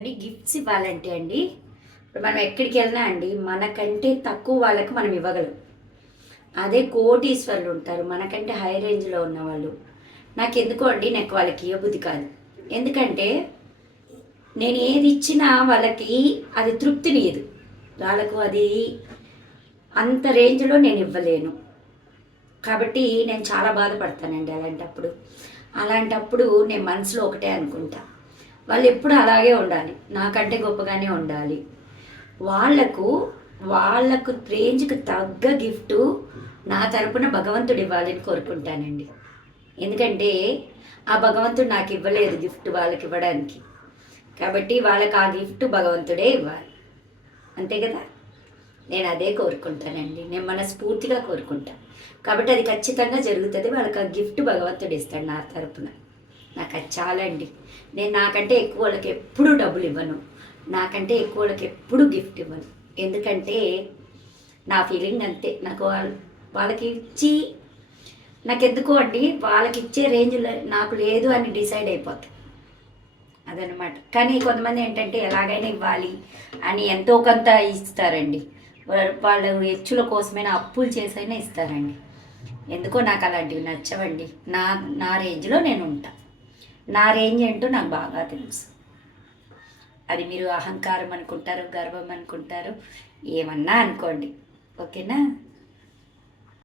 Gifts ఇవ్వాలంటే అండి ఇప్పుడు మనం ఎక్కడికి వెళ్ళినా అండి మనకంటే తక్కువ వాళ్ళకి మనం ఇవ్వగలం. అదే కోటీశ్వర్లు ఉంటారు మనకంటే హై రేంజ్లో ఉన్న వాళ్ళు. నాకు ఎందుకో అండి నాకు వాళ్ళకి ఇవ్వబుద్ధి కాదు. ఎందుకంటే నేను ఏది ఇచ్చినా వాళ్ళకి అది తృప్తినియదు వాళ్ళకు అది అంత రేంజ్లో నేను ఇవ్వలేను. కాబట్టి నేను చాలా బాధపడతానండి అలాంటప్పుడు. అలాంటప్పుడు నేను మనసులో ఒకటే అనుకుంటా. వాళ్ళు ఎప్పుడు అలాగే ఉండాలి. నాకంటే గొప్పగానే ఉండాలి. వాళ్ళకు వాళ్ళకు రేంజ్కి తగ్గ గిఫ్ట్ నా తరపున భగవంతుడు ఇవ్వాలని కోరుకుంటానండి. ఎందుకంటే ఆ భగవంతుడు నాకు ఇవ్వలేదు గిఫ్ట్ వాళ్ళకి ఇవ్వడానికి. కాబట్టి వాళ్ళకి ఆ గిఫ్ట్ భగవంతుడే ఇవ్వాలి. అంతే కదా? నేను అదే కోరుకుంటానండి. నేను మనస్ఫూర్తిగా కోరుకుంటాను కాబట్టి అది ఖచ్చితంగా జరుగుతుంది. వాళ్ళకి ఆ గిఫ్ట్ భగవంతుడు ఇస్తాడు నా తరపున. నాకు అది చాలా అండి నేను నాకంటే ఎక్కువ వాళ్ళకి ఎప్పుడూ డబ్బులు ఇవ్వను. నాకంటే ఎక్కువ వాళ్ళకి ఎప్పుడూ గిఫ్ట్ ఇవ్వను. ఎందుకంటే నా ఫీలింగ్ అంతే. నాకు వాళ్ళకి ఇచ్చి నాకు ఎందుకో అండి వాళ్ళకి ఇచ్చే రేంజ్లో నాకు లేదు అని డిసైడ్ అయిపోతాను అదనమాట కానీ కొంతమంది ఏంటంటే ఎలాగైనా ఇవ్వాలి అని ఎంతో కొంత ఇస్తారండి. వాళ్ళ వాళ్ళు హెచ్చుల కోసమైనా అప్పులు చేసైనా ఇస్తారండి. ఎందుకో నాకు అలాంటివి నచ్చవండి. నా నా రేంజ్లో నేను ఉంటాను నా రేంజ్ ఏంటో నాకు బాగా తెలుసు. అది మీరు అహంకారం అనుకుంటారు గర్వం అనుకుంటారు ఏమన్నా అనుకోండి. ఓకేనా?